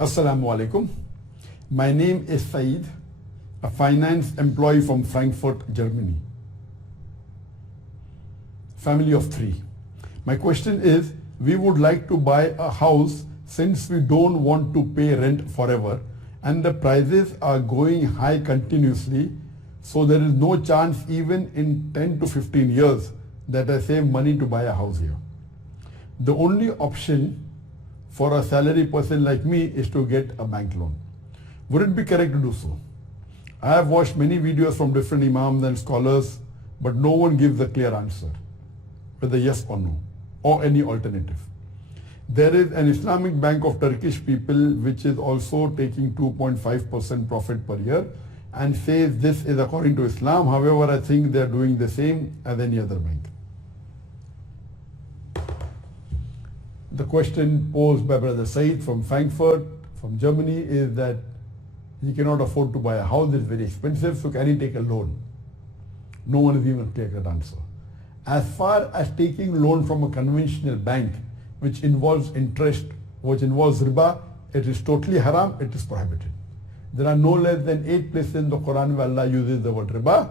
Assalamu alaikum. My name is Saeed, a finance employee from Frankfurt, Germany. Family of 3. My question is, we would like to buy a house since we don't want to pay rent forever and the prices are going high continuously, so there is no chance even in 10 to 15 years that I save money to buy a house here. The only option for a salary person like me is to get a bank loan. Would it be correct to do so? I have watched many videos from different imams and scholars, but no one gives a clear answer, whether yes or no, or any alternative. There is an Islamic bank of Turkish people which is also taking 2.5% profit per year and says this is according to Islam. However, I think they are doing the same as any other bank. The question posed by Brother Said from Frankfurt, from Germany, is that he cannot afford to buy a house, it's very expensive, so can he take a loan? No one is even clear that answer. As far as taking loan from a conventional bank, which involves interest, which involves riba, it is totally haram, it is prohibited. There are no less than 8 places in the Quran where Allah uses the word riba,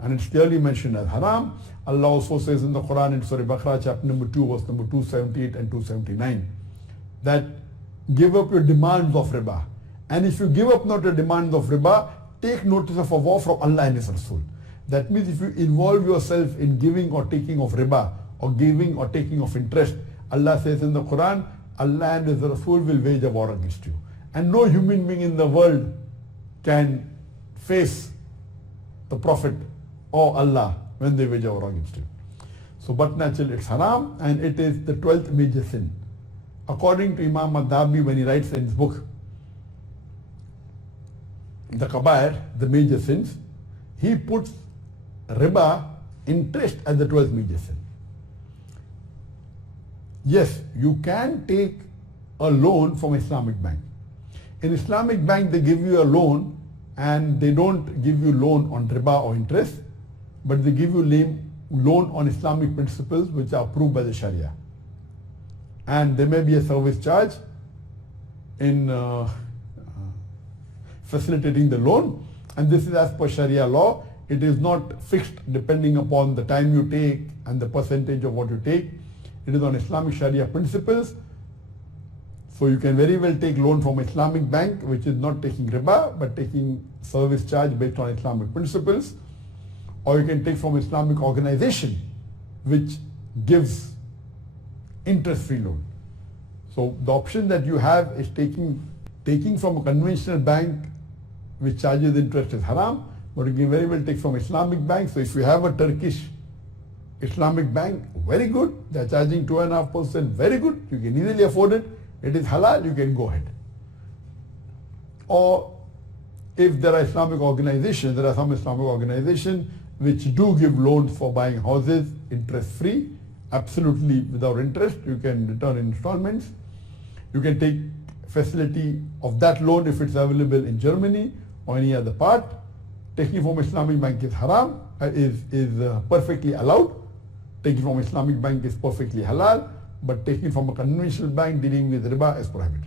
and it's clearly mentioned as haram. Allah also says in the Quran in Surah Baqarah chapter number 2 verse number 278 and 279 that give up your demands of riba. And if you give up not your demands of riba, take notice of a vow from Allah and His Rasul. That means if you involve yourself in giving or taking of riba or giving or taking of interest, Allah says in the Quran, Allah and His Rasul will wage a war against you. And no human being in the world can face the Prophet or Allah when they wage a war against you. So but naturally it's haram, and it is the 12th major sin. According to Imam Madhabi, when he writes in his book, the Kabair, the major sins, he puts riba, interest, as the 12th major sin. Yes, you can take a loan from Islamic bank. In Islamic bank, they give you a loan and they don't give you loan on riba or interest, but they give you loan on Islamic principles which are approved by the Sharia. And there may be a service charge in facilitating the loan, and this is as per Sharia law. It is not fixed depending upon the time you take and the percentage of what you take. It is on Islamic Sharia principles. So you can very well take loan from Islamic bank which is not taking riba but taking service charge based on Islamic principles, or you can take from Islamic organization which gives interest-free loan. So the option that you have is taking from a conventional bank which charges interest is haram, but you can very well take from Islamic bank. So if you have a Turkish Islamic bank, very good, they are charging 2.5%, very good, you can easily afford it, it is halal, you can go ahead. Or if there are Islamic organizations, there are some Islamic organizations which do give loans for buying houses interest-free, absolutely without interest, you can return in installments. You can take facility of that loan if it's available in Germany or any other part. Taking from Islamic bank is haram, is perfectly allowed. Taking from Islamic bank is perfectly halal, but taking from a conventional bank dealing with riba is prohibited.